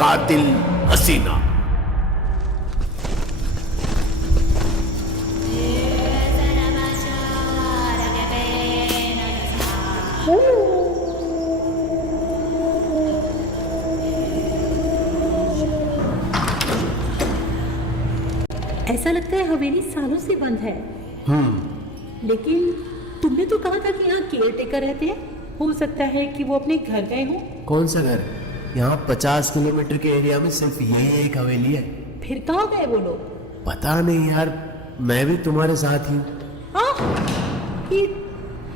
कातिल हसीना। ऐसा लगता है हवेली सालों से बंद है। लेकिन तुमने तो कहा था कि यहाँ केयर टेकर रहते हैं। हो सकता है कि वो अपने घर गए हों। कौन सा घर? यहाँ 50 किलोमीटर के एरिया में सिर्फ ये एक हवेली है। फिर कहाँ गए वो लोग? पता नहीं यार, मैं भी तुम्हारे साथ ही हूँ।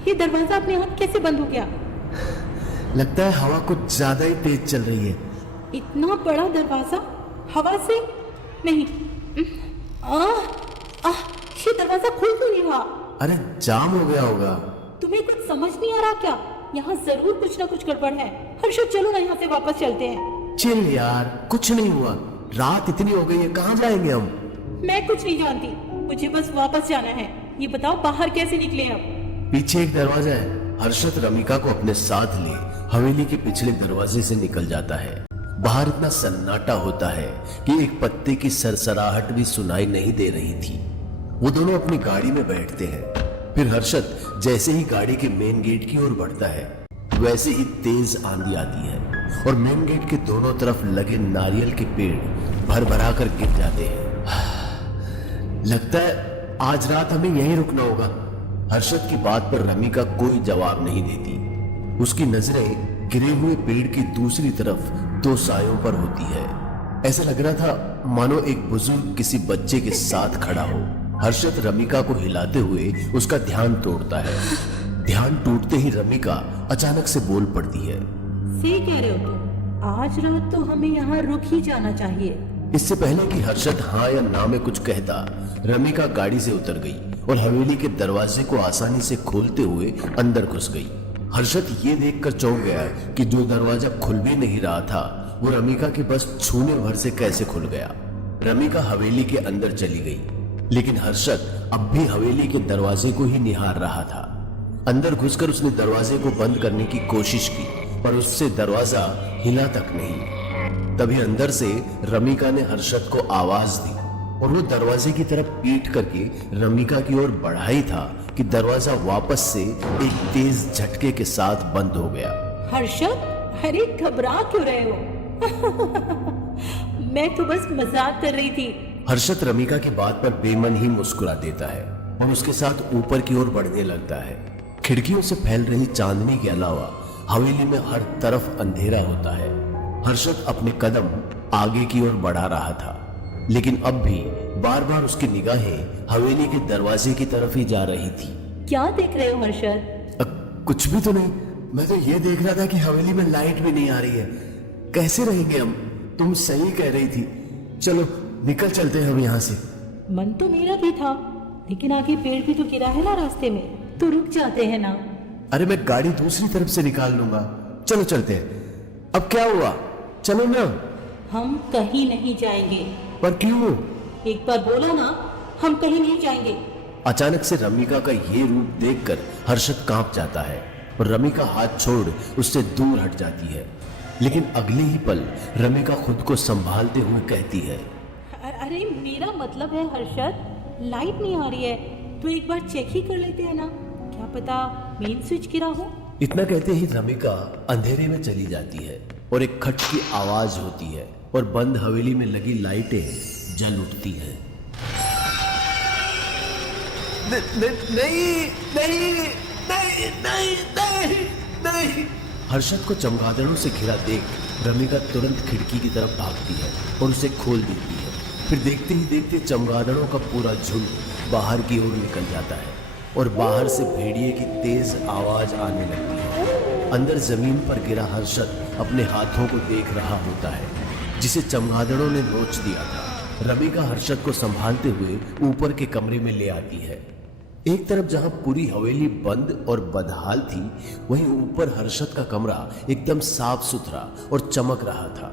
ये दरवाजा अपने आप कैसे बंद हो गया? लगता है हवा कुछ ज्यादा ही तेज चल रही है। इतना बड़ा दरवाजा हवा से नहीं। ये दरवाजा खुल क्यों नहीं रहा? अरे जाम हो गया होगा। तुम्हें कुछ समझ नहीं आ रहा क्या? यहाँ जरूर कुछ ना कुछ गड़बड़ है। हर्षद चलो ना यहाँ से वापस चलते हैं। चिल यार, कुछ नहीं हुआ। रात इतनी हो गई है, कहाँ जाएंगे हम? मैं कुछ नहीं जानती, मुझे बस वापस जाना है। ये बताओ बाहर कैसे निकले अब? पीछे एक दरवाजा है। हर्षद रमिका को अपने साथ ले हवेली के पिछले दरवाजे से निकल जाता है। बाहर इतना सन्नाटा होता है कि एक पत्ते की सरसराहट भी सुनाई नहीं दे रही थी। वो दोनों अपनी गाड़ी में बैठते हैं। फिर हर्षद जैसे ही गाड़ी के मेन गेट की ओर बढ़ता है, वैसे ही तेज आंधी आती है और मेन गेट के दोनों तरफ लगे नारियल के पेड़ भर भरा कर गिर जाते हैं। लगता है आज रात हमें यहीं रुकना होगा। हर्षद की बात पर रमिका कोई जवाब नहीं देती। उसकी नजरें गिरे हुए पेड़ की दूसरी तरफ दो सायों पर होती है। ऐसा लग रहा था मानो एक बुजुर्ग किसी बच्चे के साथ खड़ा हो। हर्षद रमिका को हिलाते हुए उसका ध्यान तोड़ता है। ध्यान टूटते ही रमिका अचानक से बोल पड़ती है। सही कह रहे हो तुम, आज रात तो हमें यहाँ रुक ही जाना चाहिए। इससे पहले कि हर्षद हाँ या ना में कुछ कहता, रमिका गाड़ी से उतर गई और हवेली के दरवाजे को आसानी से खोलते हुए अंदर घुस गई। हर्षद ये देखकर चौंक गया कि जो दरवाजा खुल भी नहीं रहा था वो रमिका के बस छूने भर से कैसे खुल गया। रमिका हवेली के अंदर चली गई, लेकिन हर्षद अब भी हवेली के दरवाजे को ही निहार रहा था। अंदर घुसकर उसने दरवाजे को बंद करने की कोशिश की, पर उससे दरवाजा हिला तक नहीं। तभी अंदर से रमिका ने हर्षद को आवाज दी और वो दरवाजे की तरफ पीठ करके रमिका की ओर बढ़ा ही था कि दरवाजा वापस से एक तेज झटके के साथ बंद हो गया। हर्षद, अरे घबरा क्यों रहे हो? मैं तो बस मजाक कर रही थी। हर्षद रमिका की बात पर बेमन ही मुस्कुरा देता है और उसके साथ ऊपर की ओर बढ़ने लगता है। खिड़कियों से फैल रही चांदनी के अलावा हवेली में हर तरफ अंधेरा होता है। हर्षद अपने कदम आगे की ओर बढ़ा रहा था, लेकिन अब भी बार बार उसकी निगाहें हवेली के दरवाजे की तरफ ही जा रही थी। क्या देख रहे हो हर्षद? कुछ भी तो नहीं। मैं तो ये देख रहा था कि हवेली में लाइट भी नहीं आ रही है। कैसे रहेंगे हम? तुम सही कह रही थी। चलो निकल चलते हैं हम यहाँ से। मन तो मेरा भी था, लेकिन आगे पेड़ भी तो गिरा है ना रास्ते में, तो रुक जाते हैं ना। अरे मैं गाड़ी दूसरी तरफ से निकाल लूंगा। चलो चलते हैं। अब क्या हुआ? चलो ना। हम कहीं नहीं जाएंगे। पर क्यों? एक बार बोला ना, हम कहीं नहीं जाएंगे। अचानक से रमिका का ये रूप देखकर हर्षद कांप जाता है और रमिका हाथ छोड़ उससे दूर हट जाती है। लेकिन अगले ही पल रमिका खुद को संभालते हुए कहती है, अरे मेरा मतलब है हर्षद, लाइट नहीं आ रही है तो एक बार चेक ही कर लेते हैं ना, क्या पता मेन स्विच गिरा हो। इतना कहते ही रमिका अंधेरे में चली जाती है और एक खट की आवाज होती है और बंद हवेली में लगी लाइटें जल उठती हैं। नहीं नहीं नहीं नहीं नहीं नहीं। हर्षद को चमगादड़ों से घिरा देख रमिका तुरंत खिड़की की तरफ भागती है और उसे खोल देती है। फिर देखते ही देखते चमगादड़ों का पूरा झुंड बाहर की ओर निकल जाता है और बाहर से भेड़िए की तेज आवाज आने लगती है। अंदर जमीन पर गिरा हर्षद अपने हाथों को देख रहा होता है जिसे चमगादड़ों ने नोच दिया था। रमिका हर्षद को संभालते हुए ऊपर के कमरे में ले आती है। एक तरफ जहां पूरी हवेली बंद और बदहाल थी, वहीं ऊपर हर्षद का कमरा एकदम साफ सुथरा और चमक रहा था।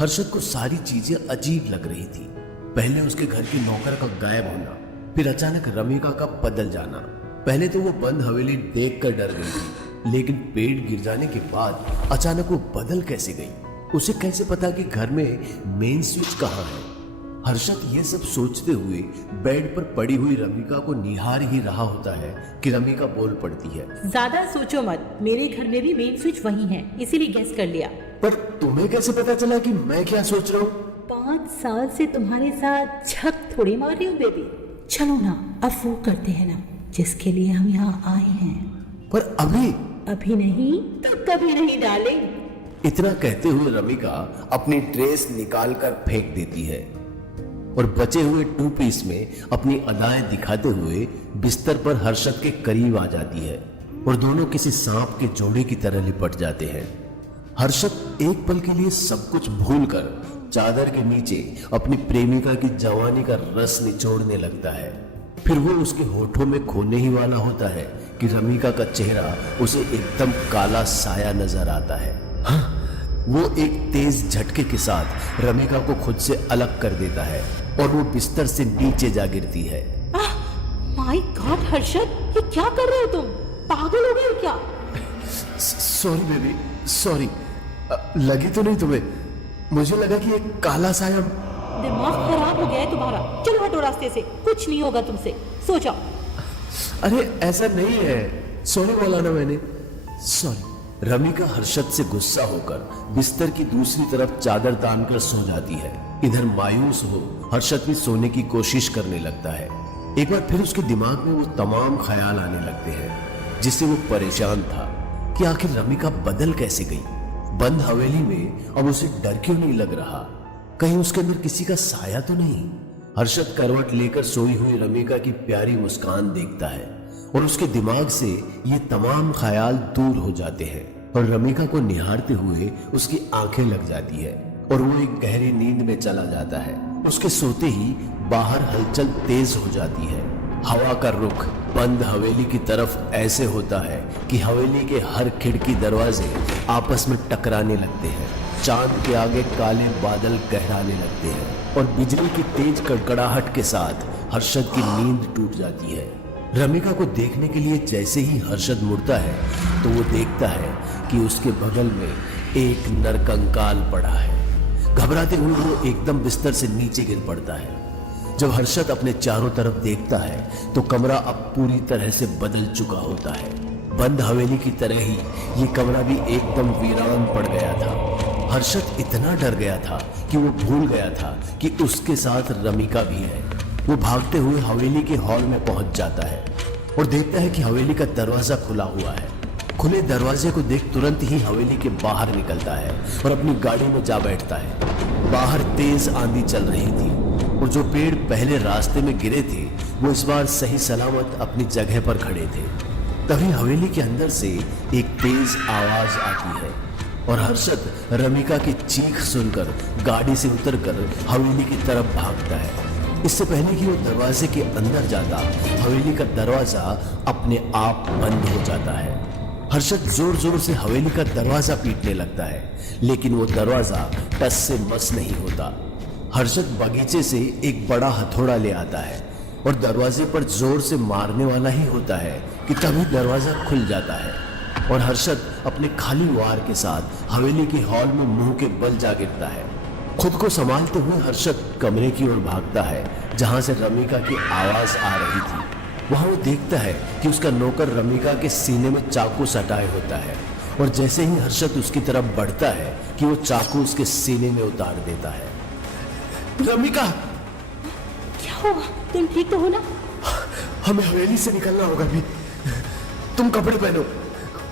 हर्षद को सारी चीजें अजीब लग रही थी। पहले उसके घर के नौकर का गायब होना, फिर अचानक रमिका का बदल जाना। पहले तो वो बंद हवेली देखकर डर गई थी, लेकिन पेड़ गिर जाने के बाद अचानक वो बदल कैसे गई? उसे कैसे पता कि घर में मेन स्विच कहाँ है? हर्षद ये सब सोचते हुए बेड पर पड़ी हुई रमिका को निहार ही रहा होता है कि रमिका बोल पड़ती है। ज्यादा सोचो मत, मेरे घर में भी मेन स्विच वही है, इसीलिए गेस कर लिया। पर तुम्हें कैसे पता चला कि मैं क्या सोच रहा हूँ? 5 साल से तुम्हारे साथ छक थोड़ी मार रही हूँ बेबी। चलो ना, अब वो करते हैं ना जिसके लिए हम यहाँ आए हैं। पर अभी नहीं तो कभी नहीं डालेंगे। इतना कहते हुए रमिका अपनी ड्रेस निकालकर फेंक देती है और बचे हुए 2 पीस में अपनी अदाएं दिखाते हुए बिस्तर पर हर्षद के करीब आ जाती है और दोनों किसी सांप के जोड़े की तरह लिपट जाते हैं। हर्षद एक पल के लिए सब कुछ भूलकर चादर के नीचे अपनी प्रेमिका की जवानी का रस निचोड़ने लगता है। फिर वो उसके होठों में खोने ही वाला होता है कि रमिका का चेहरा उसे एकदम काला साया नजर आता है। हाँ, वो एक तेज झटके के साथ रमिका को खुद से अलग कर देता है और वो बिस्तर से नीचे जा गिरती है। माय गॉड हर्षद, ये क्या कर रहे हो तुम? पागल हो गए हो क्या? Sorry baby, sorry. लगी तो नहीं तुम्हें? मुझे लगा कि एक काला साया। दिमाग खराब हो गया है तुम्हारा। चलो हटो रास्ते से, कुछ नहीं होगा तुमसे, सो जाओ। अरे ऐसा नहीं है, सॉरी बोला ना मैंने, सॉरी। रमिका हर्षद से गुस्सा होकर बिस्तर की दूसरी तरफ चादर तानकर सो जाती है। इधर मायूस हो हर्षद भी सोने की कोशिश करने लगता है। एक बार फिर उसके दिमाग में वो तमाम ख्याल आने लगते हैं जिससे वो परेशान था कि आखिर रमिका बदल कैसे गई। बंद हवेली में अब उसे डर क्यों नहीं लग रहा? कहीं उसके अंदर किसी का साया तो नहीं? हर्षद करवट लेकर सोई हुई रमिका की प्यारी मुस्कान देखता है और उसके दिमाग से ये तमाम ख्याल दूर हो जाते हैं और रमिका को निहारते हुए उसकी आंखें लग जाती है और वो एक गहरी नींद में चला जाता है। उसके सोते ही बाहर हलचल तेज हो जाती है। हवा का रुख बंद हवेली की तरफ ऐसे होता है कि हवेली के हर खिड़की दरवाजे आपस में टकराने लगते हैं। चांद के आगे काले बादल गहराने लगते हैं और बिजली की तेज कड़कड़ाहट के साथ हर्षद की नींद टूट जाती है। रमिका को देखने के लिए जैसे ही हर्षद मुड़ता है तो वो देखता है कि उसके बगल में एक नरकंकाल पड़ा है। घबराते हुए वो एकदम बिस्तर से नीचे गिर पड़ता है। जब हर्षद अपने चारों तरफ देखता है तो कमरा अब पूरी तरह से बदल चुका होता है। बंद हवेली की तरह ही ये कमरा भी एकदम वीरान पड़ गया था। हर्षद इतना डर गया था कि वो भूल गया था कि उसके साथ रमिका भी है। वो भागते हुए हवेली के हॉल में पहुंच जाता है और देखता है कि हवेली का दरवाजा खुला हुआ है। खुले दरवाजे को देख तुरंत ही हवेली के बाहर निकलता है और अपनी गाड़ी में जा बैठता है। बाहर तेज आंधी चल रही थी और जो पेड़ पहले रास्ते में गिरे थे वो इस बार सही सलामत अपनी जगह पर खड़े थे। तभी हवेली के अंदर से एक तेज आवाज आती है और हर्षद रमिका की चीख सुनकर गाड़ी से उतरकर हवेली की तरफ भागता है। इससे पहले कि वो दरवाजे के अंदर जाता, हवेली का दरवाजा अपने आप बंद हो जाता है। हर्षद जोर जोर से हवेली का दरवाजा पीटने लगता है, लेकिन वो दरवाजा टस से मस नहीं होता। हर्षद बगीचे से एक बड़ा हथौड़ा ले आता है और दरवाजे पर जोर से मारने वाला ही होता है कि तभी दरवाजा खुल जाता है और हर्षद अपने खाली वार के साथ हवेली के हॉल में मुंह के बल जा गिरता है। खुद को संभालते हुए हर्षद कमरे की ओर भागता है जहां से रमिका की आवाज आ रही थी। वहां वो देखता है कि उसका नौकर रमिका के सीने में चाकू सटाए होता है और जैसे ही हर्षद उसकी तरफ बढ़ता है कि वो चाकू उसके सीने में उतार देता है। रमिका, क्या हुआ? तुम ठीक तो हो ना? हमें हवेली से निकलना होगा अभी। तुम कपड़े पहनो।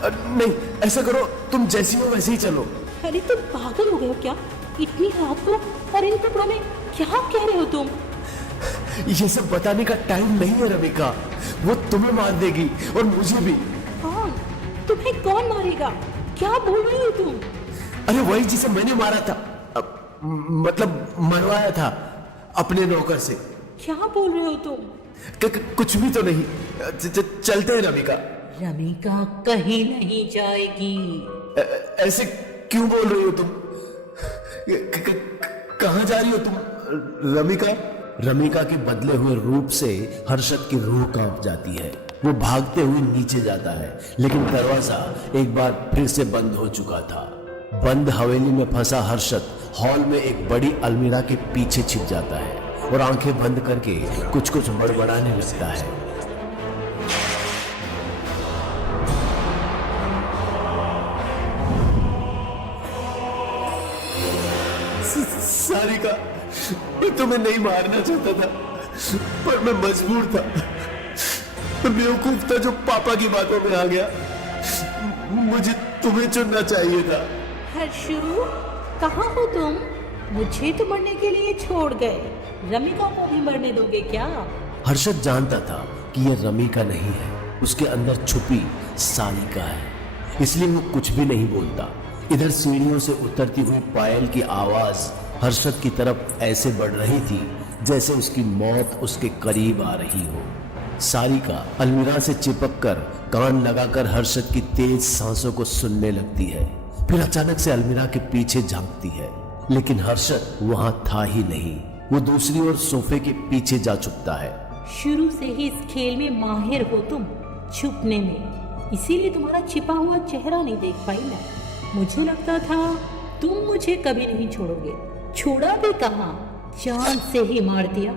नहीं, ऐसा करो, तुम जैसी हो वैसे ही चलो। अरे तुम पागल हो गए हो क्या? इतनी रात को और इन कपड़ों में क्या कह रहे हो तुम? ये सब बताने का टाइम नहीं है रमिका। वो तुम्हें मार देगी और मुझे भी। कौन? तुम्हें कौन मारेगा? क्या बोल रही हो तुम? अरे वही जिसे मैंने मारा था, मतलब मरवाया था अपने नौकर से। क्या बोल रहे हो तुम? कुछ भी तो नहीं। चलते हैं रमिका। रमिका कहीं नहीं जाएगी। ऐसे क्यों बोल रही हो तुम? कहां जा रही हो तुम रमिका? रमिका के बदले हुए रूप से हर्षद की रूह कांप जाती है। वो भागते हुए नीचे जाता है, लेकिन दरवाजा एक बार फिर से बंद हो चुका था। बंद हवेली में फंसा हर्षद हॉल में एक बड़ी अलमीरा के पीछे छिप जाता है और आंखें बंद करके कुछ कुछ बड़बड़ाने लगता है। सारिका, मैं तुम्हें नहीं मारना चाहता था, पर मैं मजबूर था। मैं बेवकूफ था जो पापा की बातों में आ गया। मुझे तुम्हें चुनना चाहिए था। हर्षु, कहाँ हो तुम? मुझे तो मरने के लिए छोड़ गए, रमिका को भी मरने दोगे क्या? हर्षद जानता था कि यह रमिका नहीं है, उसके अंदर छुपी सारिका है, इसलिए वो कुछ भी नहीं बोलता। इधर सीढ़ियों से उतरती हुई पायल की आवाज हर्षद की तरफ ऐसे बढ़ रही थी जैसे उसकी मौत उसके करीब आ रही हो। सारिका अलमीरा से चिपक कर कान लगाकर हर्षद की तेज सांसों को सुनने लगती है। फिर अचानक से अलमीरा के पीछे झांकती है, लेकिन हर्षद वहां था ही नहीं। वो दूसरी ओर सोफे के पीछे जा छुपता है। शुरू से ही इस खेल में माहिर हो तुम, छुपने में, इसीलिए तुम्हारा छिपा हुआ चेहरा नहीं देख पाई मैं। मुझे लगता था तुम मुझे कभी नहीं छोड़ोगे। छोड़ा भी कहाँ, जान से ही मार दिया।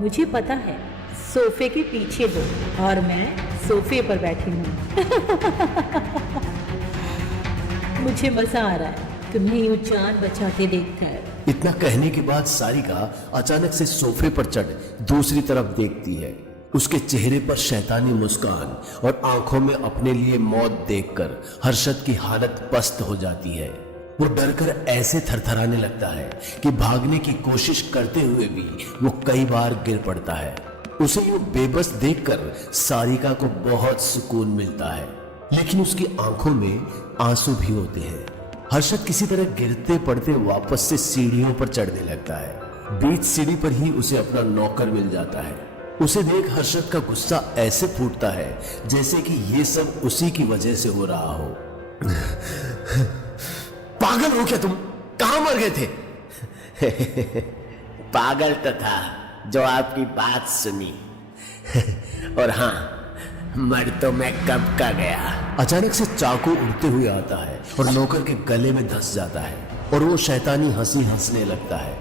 मुझे पता है, सोफे के पीछे हो और मैं सोफे पर बैठी हूँ। मुझे मजा आ रहा है तुम्हें यूं जान बचाते देखकर। इतना कहने के बाद सारिका अचानक से सोफे पर चढ़ दूसरी तरफ देखती है। उसके चेहरे पर शैतानी मुस्कान और आंखों में अपने लिए मौत देखकर हर्षद की हालत पस्त हो जाती है। वो डरकर ऐसे थरथराने लगता है कि भागने की कोशिश करते हुए भी वो कई बार गिर पड़ता है। उसे वो बेबस देखकर सारिका को बहुत सुकून मिलता है, लेकिन उसकी आंखों में आंसू भी होते हैं। हर्षद किसी तरह गिरते पड़ते वापस से सीढ़ियों पर चढ़ने लगता है। बीच सीढ़ी पर ही उसे अपना नौकर मिल जाता है। उसे देख हर्षद का गुस्सा ऐसे फूटता है जैसे कि ये सब उसी की वजह से हो रहा हो। पागल हो क्या तुम? कहां मर गए थे? पागल तो था जो आपकी बात सुनी। और हाँ, मर तो मैं कब का गया। अचानक से चाकू उड़ते हुए आता है और नौकर के गले में धंस जाता है और वो शैतानी हंसी हंसने लगता है।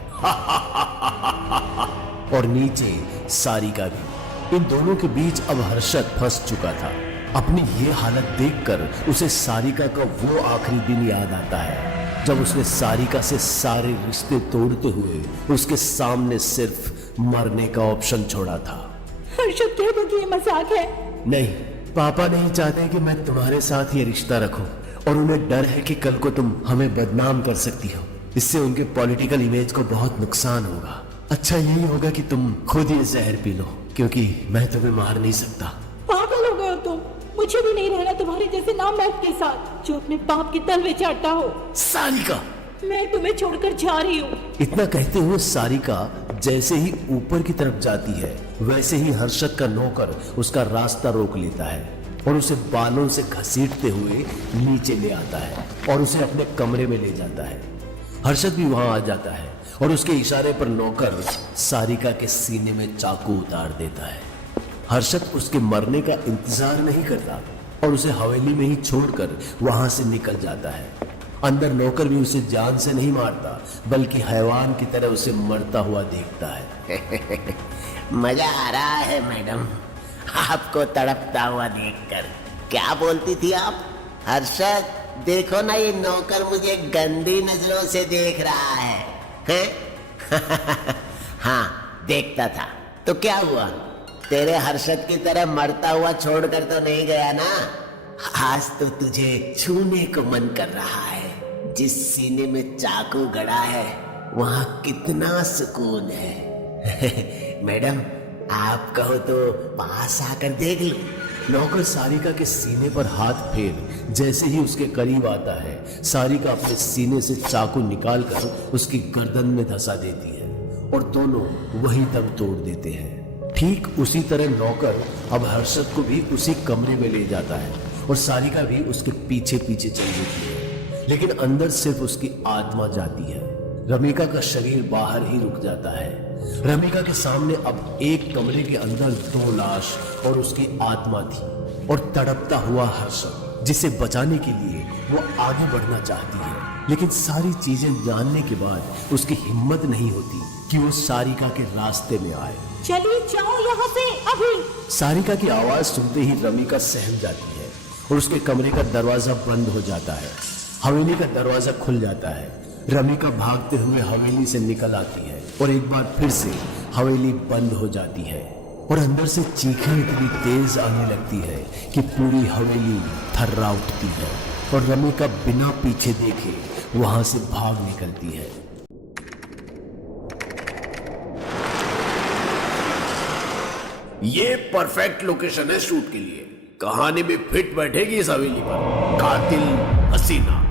और नीचे सारिका भी। इन दोनों के बीच अब हर्षद फंस चुका था। अपनी ये हालत देखकर उसे सारिका का वो आखिरी दिन याद आता है जब उसने सारिका से सारे रिश्ते तोड़ते हुए उसके सामने सिर्फ मरने का ऑप्शन छोड़ा था। हर्षद, कह दो कि ये मजाक है। नहीं, पापा नहीं चाहते कि मैं तुम्हारे साथ ये रिश्ता रखूं, और उन्हें डर है कि कल को तुम हमें बदनाम कर सकती हो। इससे उनके पॉलिटिकल इमेज को बहुत नुकसान होगा। अच्छा यही होगा कि तुम खुद ये जहर पी लो, क्योंकि मैं तुम्हें मार नहीं सकता। पागल हो गए हो तुम। मुझे भी नहीं रहना तुम्हारे जैसे नामर्द के साथ जो अपने पाप की तलवे चाटता हो। सारिका, मैं तुम्हें छोड़कर जा रही हूँ। इतना कहते हुए सारिका जैसे ही ऊपर की तरफ जाती है वैसे ही हर्षद का नौकर उसका रास्ता रोक लेता है और उसे बालों से घसीटते हुए नीचे ले आता है और उसे अपने कमरे में ले जाता है। हर्षद भी वहां आ जाता है और उसके इशारे पर नौकर सारिका के सीने में चाकू उतार देता है। हर्षद उसके मरने का इंतजार नहीं करता और उसे हवेली में ही छोड़कर वहां से निकल जाता है। अंदर नौकर भी उसे जान से नहीं मारता बल्कि हैवान की तरह उसे मरता हुआ देखता है। मजा आ रहा है मैडम आपको तड़पता हुआ देखकर। क्या बोलती थी आप? हर्षद, देखो ना, ये नौकर मुझे गंदी नजरों से देख रहा है? हाँ, देखता था। तो क्या हुआ? तेरे हर्षद की तरह मरता हुआ छोड़कर तो नहीं गया ना? आज तो तुझे छूने को मन कर रहा है। जिस सीने में चाकू गड़ा है वहां कितना सुकून है। मैडम, आप कहो तो पास आकर देख लो। नौकर सारिका के सीने पर हाथ फेर जैसे ही उसके करीब आता है सारिका अपने सीने से चाकू निकालकर उसकी गर्दन में धंसा देती है और दोनों वहीं दम तोड़ देते हैं। ठीक उसी तरह नौकर अब हर्षद को भी उसी कमरे में ले जाता है और सारिका भी उसके पीछे पीछे चल देती है, लेकिन अंदर सिर्फ उसकी आत्मा जाती है। रमिका का शरीर बाहर ही रुक जाता है। रमिका के सामने अब एक कमरे के अंदर 2 लाश और उसकी आत्मा थी और तड़पता हुआ हर्षद। जिसे बचाने के लिए वो आगे बढ़ना चाहती है, लेकिन सारी चीजें जानने के बाद उसकी हिम्मत नहीं होती कि वो सारिका के रास्ते में आए। चली जाओ यहाँ से अभी। सारिका की आवाज सुनते ही रमिका सहम जाती है और उसके कमरे का दरवाजा बंद हो जाता है। हवेली का दरवाजा खुल जाता है। रमिका भागते हुए हवेली से निकल आती है और एक बार फिर से हवेली बंद हो जाती है और अंदर से चीखें इतनी तेज आने लगती है कि पूरी हवेली थर्रा उठती है और रमिका बिना पीछे देखे वहां से भाग निकलती है। ये परफेक्ट लोकेशन है शूट के लिए। कहानी भी फिट बैठेगी इस हवेली पर। कातिल हसीना।